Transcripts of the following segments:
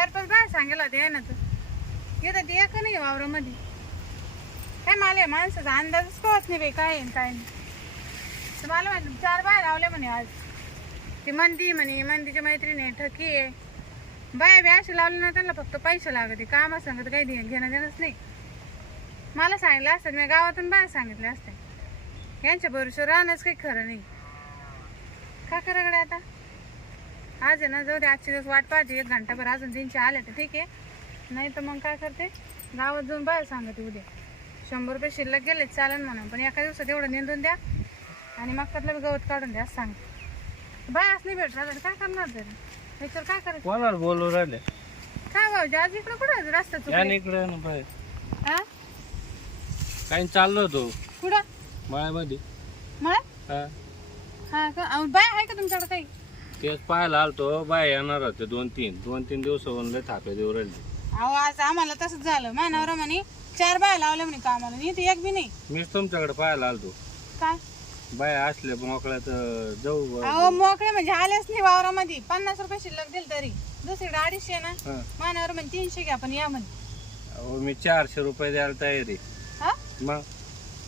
चार पाच बाय सांगेल होते ना तर येतात ते एक नाही वावरामध्ये. काय मला माणसाचा अंदाजच कळत नाही बाई काय आहे आणि काय नाही. तर मला म्हटलं चार बाय लावले म्हणे आज. ती मंदी म्हणे मंदीच्या मैत्रिणी आहे, ठकी आहे. बाय बी अशी लावली ना त्यांना फक्त पैसे लागते कामा सांगत काही दे- घेणं देणंच नाही. मला सांगितलं असतं मी गावातून बाय सांगितले असते यांच्या भरोश्यावर राहणंच काही खरं नाही. का कराकडे आता? आज आहे ना जाऊ दे आजचे दिवस वाट पाहते. एक घंटाभर अजून त्यांचे आले तर ठीक आहे. नाही तर मग काय करते? गावात जाऊन बाहेर सांगते उद्या. शंभर रुपये शिल्लक गेले चालन म्हणून. पण एका दिवसात एवढं नेंदून द्या. आणि मग त्यातलं बी गवत काढून द्या असं सांग बायाच नाही भेटला तर काय करणार तरी याच्यावर काय करायचं? कोणाला बोलू राहिले? काय भाऊजी आज इकडं कुठं रस्ता चुकले इकडे हा? काही चाललो होतो. कुठं? मळ्यामध्ये. मग हा. हा का? बाय आहे का तुमच्याकडे काही? तेच पाहायला आलतो बाय येणार होते दोन तीन. दोन तीन दिवस होऊन लय थापे देऊ राहिले. अहो आज आम्हाला तसंच झालं. मानावर म्हणे चार बाया लावल्या म्हणे कामाला. नाही तर एक बी नाही. मीच तुमच्याकडे पाहायला आलतो. काय? बाय असले मोकळ्या तर जाऊ अहो मोकळे म्हणजे आलेच नाही वावरामध्ये. पन्नास रुपये शिल्लक दिल तरी. दुसरीकडे अडीचशे ना. हा. मानावर म्हणजे तीनशे घ्या पण या म्हणे. अहो मी चारशे रुपये द्यायला तयारी. हा? मग?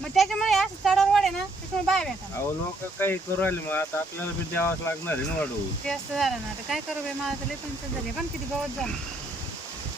मग त्याच्यामुळे असं चढावर वाढे ना त्याच्यामुळे बाय भेटा अहो लोक काही करू राहिले मग आता आपल्याला बी द्यावंच लागणार आहे ना वाढवू ते असं झालं ना आता काय करू बाई मला तर लई झाली. पण किती गवत झालं.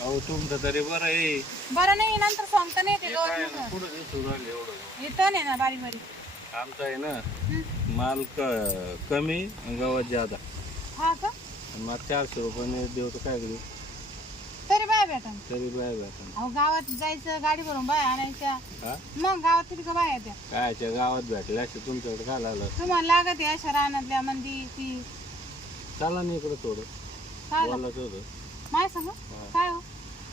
अहो तुमचं तरी बरं आहे. बरं नाही नंतर सांगता नाही ते गवत ना, पुढं दिसू राहिले एवढं? इथं नाही ना बारीक बारीक आमचं आहे ना. माल क- कमी आणि गवत ज्यादा हा का? मग चारशे रुपये देऊ तर काय करू? बाय भेटा तरी बाय भेटन. अहो गावात जायचं गाडी भरून बाय आणायच्या हा? मग गावात किती का बाय येत्या कायच्या गावात भेटले असे तुमच्याकडे काय लागलं तुम्हाला लागत आहे अशा रानातल्या मंदी ती. चला ना इकडं थोडं. काय बोलायचं होतं. माय सांग? काय हो?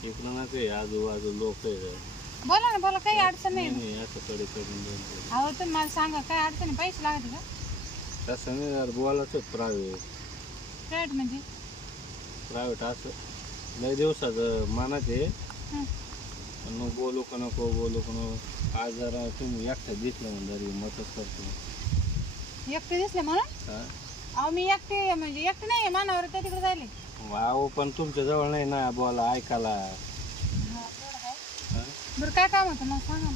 इकडं ना ते आजूबाजू लोक आहे बोला ना बोला काही अडचण नाही. नाही असं कडे दोन तीन. अहो तुम्ही मला सांगा काय अडचण आहे? पैसे लागते का? तसं नाही यार बोलायचं प्रायव्हेट क्रेडिट म्हणजे? प्रायव्हेट असं. लय दिवसाचं मनात आहे. पण मग बोलू का नको बोलू का नको. आज जरा तुम्ही एकट्या दिसलं म्हणजे जरी मतच करतो. एकटे दिसले म्हणून? हा. अहो मी एकटे म्हणजे एकटे नाही मानावर त्या तिकडे जायले अहो पण तुमच्या जवळ नाही ना बोला ऐकायला. हा? बरं काय काम होतं मग सांगा ना.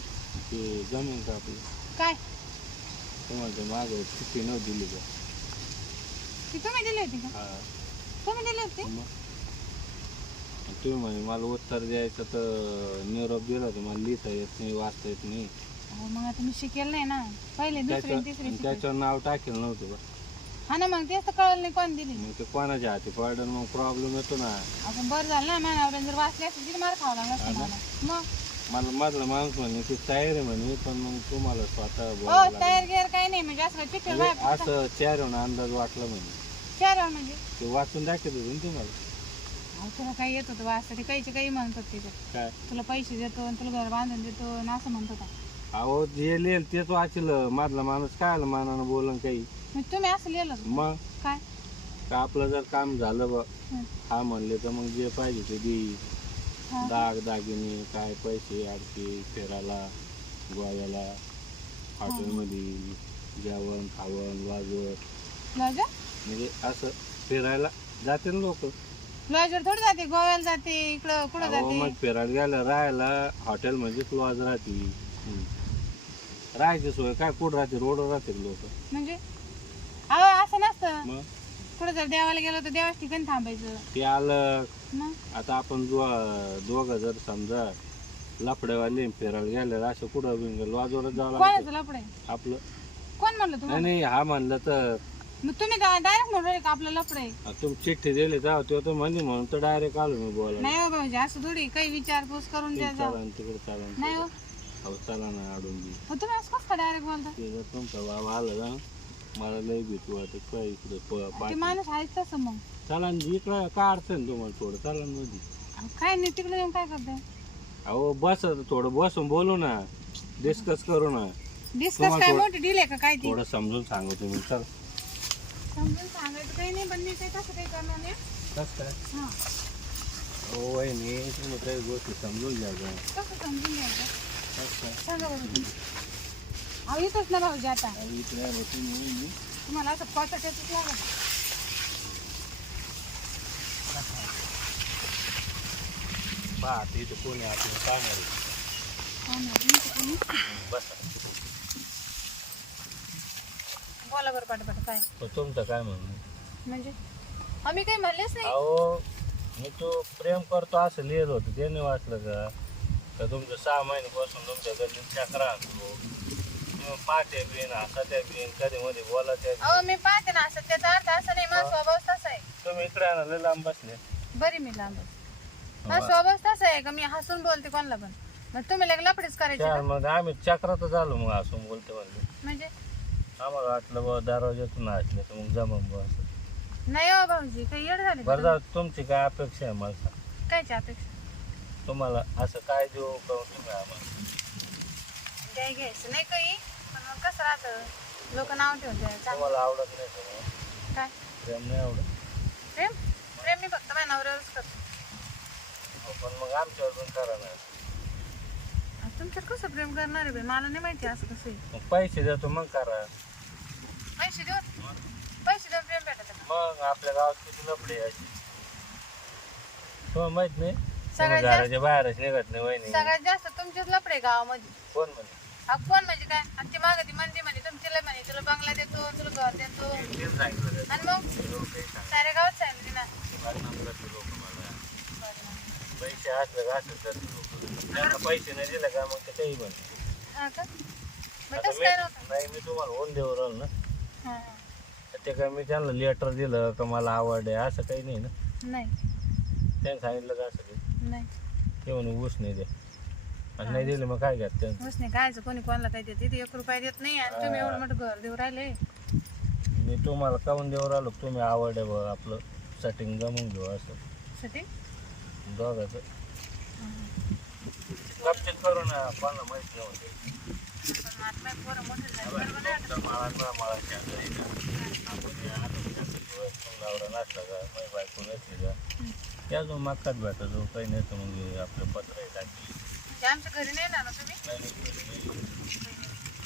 ते जमीन का आपली काय? तुम्हाला ते मागे चिठ्ठी न दिली का? ती तुम्ही दिली होती का? हा. तुम्ही दिली होती? मग? तुम्ही म्हणे मला उत्तर द्यायचं तर निरोप दिला तर मला लिहिता येत नाही वाचता येत नाही. अहो मग आता मी शिकेल नाही ना. पहिले दुसरी त्याच्या तिसरी आणि शिकेल. त्याच्यावर नाव टाकेल नव्हतं बा हा ना मग तेच तर कळलं नाही कोण दिली. मग ते कोणाच्या हाती पडलं मग प्रॉब्लेम येतो ना. आपण बरं झालं ना मानावर जर वाचले असते किती मार खावं लागला असतं मला. मग? मला मधला माणूस म्हणे ती तयार आहे म्हणे पण मग तुम्हाला स्वतः हो तयार गियार काही नाही म्हणजे असं चिठ्ठी लागेल. म्हणजे असं चेहऱ्यावर अंदाज वाटला म्हणे. चार वेळा म्हणजे? ते वाचून दाखवत होते ना तुम्हाला. अहो तुला काही येत होतं वाचता ते काहीचे काही म्हणत होते त्याच्यात काय? तुला पैसे देतो आणि तुला घर बांधून देतो आणि असं म्हणत होता अहो जे लिहिल तेच वाचलं मधला माणूस काय आलं मानानं बोलन काही? मग तुम्ही असं लिहिलं. मग? काय? का आपलं जर काम झालं बा हं. हा म्हणले तर मग जे पाहिजे ते देई. हा. दाग दागिने काय पैसे आडके फिरायला गोव्याला हॉटेलमध्ये जेवण खावण वाजवण. म्हणजे असं फिरायला जाते ना लोक. लॉजर थोडी जाते गोव्याला जाते इकडं कुठं जाते? मग फिरायला गेलं राहायला हॉटेल म्हणजे लॉज राहते. राहायची सोय काय कुठं राहते? रोडवर राहते लोक? म्हणजे? अहो असं नसतं. मग? कुठं जर देवाला गेलो तर देवाच ठिकाणी थांबायचं. ते आलं. मग? आता आपण जो दोघं जर समजा लफडेवाले फिरायला गेले असं कुठं लॉजवरच जावं लागतं? कोणाचं लपडे आपलं. कोण म्हणलं नाही तुम्हाला नाही हा म्हणलं तर मग तुम्ही डायरेक्ट म्हणू का आपलं आता तुम्ही चिठ्ठी दिली तर म्हणे म्हणून तर डायरेक्ट आलो मी बोलायला. नाही हो भाऊजी असं थोडी काही विचारपूस करून द्या जाऊ. चला तिकडे चला नाही हो. हो चला ना अडून दे मग तुम्ही असं कसं डायरेक्ट बोलता? ते जर तुमचा बाबा आला ना मला लय भीती वाटत. काय इकडे प- ते पाठी माणूस आहेच तसं मग. चला ना इकडं काय अडचण तुम्हाला थोडं? चला ना मध्ये अहो, काय नाही तिकडे येऊन काय करते अहो बस थोडं बसून बोलू ना. डिस्कस करू ना. डिस्कस तुम्हाला काय थोडं- मोठी डील आहे का काय ती? थोडं समजून सांगू तुम्ही चल. समजून सांगायचं काही नाही पण मी काही तसं काही करणार नाही. कसं काय? हा. हो वहिनी तुम्ही काही गोष्टी समजून कसं समजून घ्यायचं. कसं काय? सांगा बरं तुम्ही. अहो येतोच ना भाऊजी आता. अहो, इकडे वहिनी. तुम्हाला असं पचाट्याच लागत पहा आता इथं कोणी आपलं सांगणार आहे. हा ना, तुमचं कोणी? बसा बोला बरं पाठ काय? तुमचं काय म्हणणं? म्हणजे? आम्ही काही म्हणलेच नाही. अहो मी तो प्रेम करतो असं लिहिलं होतं. त्याने वाचलं का? तर तुमचं सहा महिन्यापासून तुमच्या गल्लीत चक्रा आणतो. तुम्ही पाहते बिन हसात्या बिन कधी मध्ये बोला त्या अहो मी पाहते ना असं. त्याचा अर्थ असं नाही माझा स्वभाव तसा आहे. तुम्ही इकडे आणले लांब बसले. बरी मी लांब हा. स्वभाव तसा आहे का? मी हसून बोलते कोणाला पण. मग तुम्ही लगे लपडीच करायचे चार का? मग आम्ही चक्रातच आलो मग असं बोलते म्हणले. म्हणजे? आम्हाला वाटलं बा दरवाज्यातून असले तर मग जमा बा असं. नाही हो भाऊजी काही येड झाले बरं जाऊ तुमची काय अपेक्षा आहे मला सांग. कायची अपेक्षा? तुम्हाला असं काय देऊ का तुम्ही आम्हाला? काय घ्यायचं नाही काही पण मग कसं राहतं? लोक नाव ठेवून चांगलं. तुम्हाला आवडत नाही का मग? काय? प्रेम नाही आवडत? प्रेम? प्रेम मी फक्त माझ्या नवऱ्यावरच करतो. हो, पण मग आमच्यावर पण करा ना. आता तुमच्यावर कसं प्रेम करणार आहे बाई? मला नाही माहिती असं कसं आहे. मग पैसे देतो मग करा. पैसे देऊन पैसे देऊन प्रेम भेटत का मग आपल्या गावात किती लपडे अशी तुम्हाला माहीत नाही? सगळ्यात तुम्ही जास्त- घराच्या बाहेरच निघत नाही वहिनी. सगळ्यात जास्त तुमचेच लपडे गावामध्ये. कोण म्हणे? हा कोण म्हणजे काय? आणि ती मागं ती म्हणते म्हणे तुमची लय म्हणे तुला बंगला देतो तुला घर देतो. तेच सांगितलं त्याचं. आणि मग. साऱ्या गावात सांगितलं ना लोक मला. पैसे असले का असं करते लोक. त्यांना पैसे नाही दिले का मग ते काही म्हणते हा का? मग आता तसं मी काय नव्हतं? नाही मी तुम्हाला ओन देऊ राहिलो ना. हा. तर ते काय मी त्यांना लेटर दिलं का मला आवड आहे असं काही नाही ना. नाही. त्यांनी सांगितलं का असं काही. नाही. ते म्हणे ऊस नाही दे. आणि नाही दिले मग काय घ्या त्यांचं बस नाही कायचं कोणी कोणाला काय देते एक रुपया देत नाही आणि तुम्ही एवढं मोठं घर देऊ राहिले. मी तुम्हाला काऊन देऊ राहिलो? तुम्ही आवड आहे बघ आपलं सेटिंग जमून घेऊ असं. साठी दोघाचं. गपचित करू ना कोणाला माहीत नाही होते. पण आता माझी पोरं मोठे झाले बरोबर नाही वाटत? माळा माळा शांत आहे का आपण या आता शांत दिवस मग नवरा नसला का माझी बायको नसली का हम्म. त्या जो मागतात भेटतो काही नाही तर मग हे आपलं पत्र आहे टाकली म्हणजे आमच्या घरी नाही ना तुम्ही नाही नाही, घरी नाही.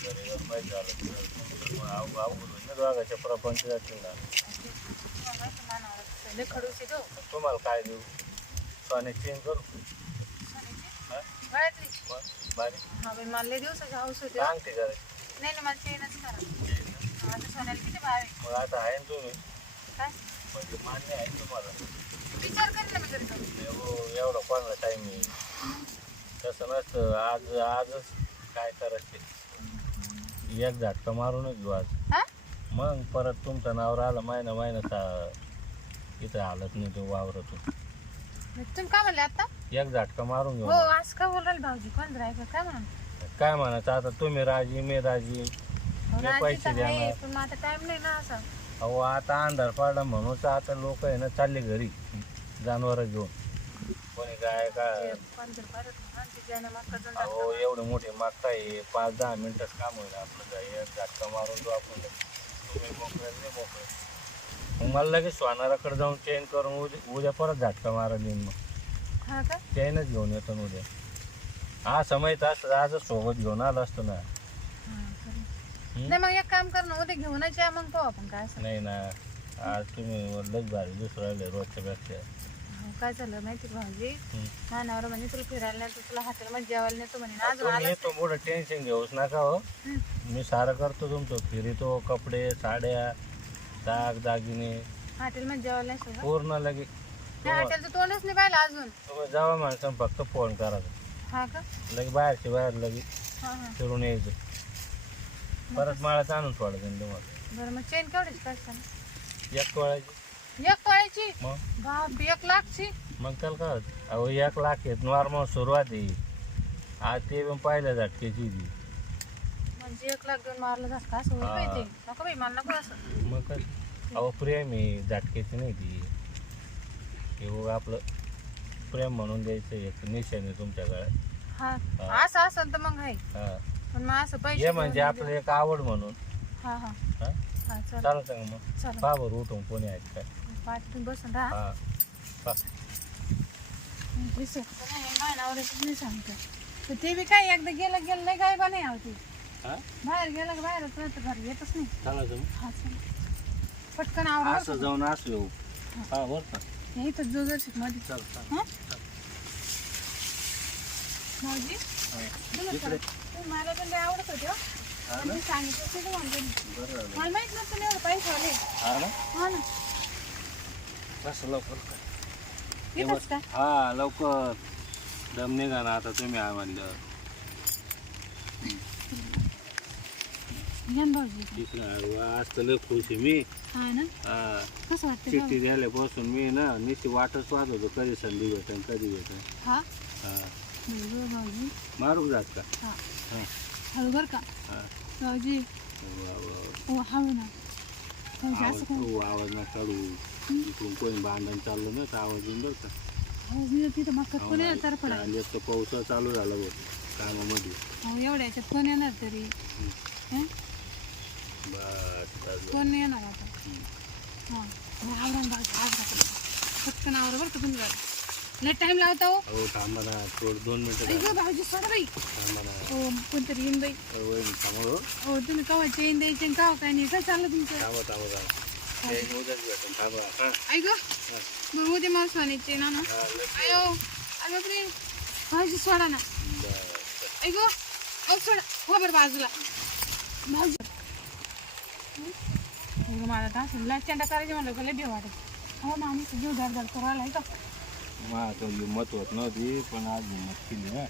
घरी जर माहीत झालं तर तुमचं मग अव- अवघड होईल ना दोघाच्या प्रपंच जातील ना तुम्हाला माहिती मानावर कसं लय खडूस आहे तो तुम्हाला काय देऊ सोने चेंज करू सोन्याची हा? गळ्यातली मग बारीक बाई मला लय दिवसाची हाऊस होते. सांगते जरा नाही नाही मला चेनच करा. आता सोन्याला किती भाव आहे? मग आता आहे ना तुम्ही. काय? म्हणजे मान्य आहे तुम्हाला. विचार करेन ना मी घरी जाऊन. एवढं एवढं कोणाला टाईम आहे तसं नसतं. आज आजच काय करायचं? एक झटका मारूनच घेऊ आज. मग परत तुमचं नाव राहिलं महिना महिना इथं हालत नाही तो वावरतो तुम्ही काय म्हणले आता? एक झटका मारून घेऊ हो का बोलाल भाऊजी? कोण ड्रायव्हर काय काय म्हणायचं आता? तुम्ही राजी मी राजी. हो, मी पैसे आहे. पण मग आता टाइम नाही ना असा. अहो आता अंधार पडला म्हणून तर आता लोक आहे ना चालले घरी. जनावर घेऊन. कोणी काय काय परत मग कजून अहो एवढे मोठे मागता आहे. पाच दहा मिनिटात काम होईल आपलं. काय एक झटका मारून देऊ आपण. तुम्ही मोकळे मोकळे. मग मला लगेच सोनाराकडे जाऊन चेंज करून उद्या उद्या परत झटका मारायला येईन मग. हा का? चेनच घेऊन येतो ना उद्या. हा समय असं आजच सोबत घेऊन आलं असतं ना. हा, खरं. नाही मग एक काम कर ना उद्या घेऊनच या मग पाहू आपण काय असं नाही ना आज तुम्ही लच भारी दिसू राहिले रोजच्या पेक्षा. हो, काय झालं माहिती का भाऊजी? हं. मानावर म्हणे तुला फिरायला नाही तर तुला हॉटेलमध्ये जेवायला नेतो म्हणे ना अजून तुम्ही आला मोठं टेन्शन घेऊच नका हो. हं. मी सारं करतो तुमचं फिरितो कपडे साड्या दाग दागिने. हॉटेलमध्ये जेवायला नाही सोबत पूर्ण लगे. त्या हॉटेलचं तोंडच नाही पाहिलं अजून. जावा माणसं फक्त फोन करा. हा का? लगे बाहेरचे बाहेर लगे. हा हा. फिरून यायचं. परत माळात आणून सोडायचं तुम्हाला. बरं मग चेन केवढीच एक तोळायची. एक तोळ्याची? मग? बाप एक लाखची? मग त्याला काय होतं? अहो एक लाख आहेत नॉर्मल सुरुवात आहे. आज ते पण पाहिलं झटकेची ती म्हणजे एक लाख मारलं जात का? असं होईल बाई ते. नको बाई मला नको असं. मग काय अहो प्रेम आहे नाही ती. हे आपलं प्रेम म्हणून द्यायचं एक निशाण आहे तुमच्या हा. हा. असं तर मग आहे. हा. पण मग असं पैसे हे म्हणजे आपलं एक आवड म्हणून. हा हा. हा? हा चल. चालतं का मग? चला. बरं उठून कोणी आहेत काय बसून राहा. हा. नाही, माझ्या नवऱ्याचं नाही सांगतो. तर ते बी काय एकदा गेलं गेलं नाही काय नाही आवती हा? बाहेर गेलं का बाहेरच राहतं घरी येतच नाही. चालायचं मग हा चल. पटकन आवडा असं जाऊन असं येऊ हा बरं का इथं मध्ये. चल चल. हा? भाऊजी? हा. बोला इकडे. सर. तुम्ही मला पण लय आवडत होते हो. हा पण ना? मी सांगितलं ते तुम्हाला घरी. बरं झालं. मला माहीत नसतं ना एवढं पैसे हा ना? हा ना. लवकर. काय? इथंच का? हा लवकर. दम निघा ना आता तुम्ही आहे म्हणलं. घ्या ना भाऊजी. इकडे आहे. वा, आज तर लय खुश आहे मी. हा ना? हा. कसं वाटतं चिठ्ठी भाऊ? द्यायला मी ना नुसती वाटच वाट होतो कधी संधी भेटेल कधी भेटेल हा? हा. बरोबर भाऊजी. मारू जात का? हा. हा. हळू बरं का? हा. भाऊजी. वा, वा, वा. हळू ना. भाऊजी आवाज असं कोण? हो, आवाज ना काढू. इकडून कोणी भांडण चाललं ना तर आवाज येऊन बरं का? तिथं मग कोण येणार तर पडा आणि एक तर पाऊस चालू झाला बघ कामामध्ये. हो एवढ्या याच्यात कोण येणार तरी. हं? नाही येणार आता. हां आवरा ना भाऊजी आवरा पटकन आवरा बरं का तुम्ही. लय टाइम लावता हो. हो थांबा ना थोडं दोन मिनिटं ऐक भाऊजी सोडा बाई. थांबा ना. हो कोणतरी येईन बाई. वहिनी, थांबा हो. हो तुम्ही कवा चेन द्यायचे आणि कवा काय नाही. काय चाललं तुमचं. थांबा थांबा थांबा. ते उद्याच भेटेल थांबा हा. ऐक गं मग उद्या मला सोन्याची ना ना. हा लय अयो अरे बापरे. भाऊजी सोडा ना. बरं. ऐक अहो सोडा. हो बरं बाजूला. भाऊजी हं? मला तर असं लचंडा करायचे म्हणलं का लय भेव वाटत हो माणूस जीव धर धर करायला का? आता हिंमत होत नव्हती पण आज हिंमत केली ना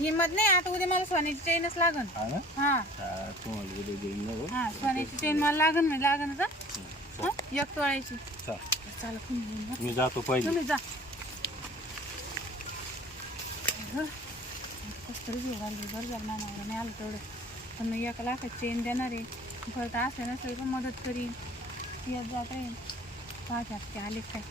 हिंमत नाही आता उद्या मला सोन्याची चेनच लागन. हा ना? हा. हा, तुम्हाला उद्या देईन ना हो. हा सोन्याची चेन मला लागन म्हणजे लागन का हं? एक तोळायची. चल. चाल तुम्ही येईन बरं. मी जातो पहिले. तुम्ही जा. अगं, कसं तरी नवरा नाही आलं तेवढं. पण मग एका लाखात चेन देणार आहे. परत असं नसेल का मदत करीन. येत जात राहील पाच ते आले काय.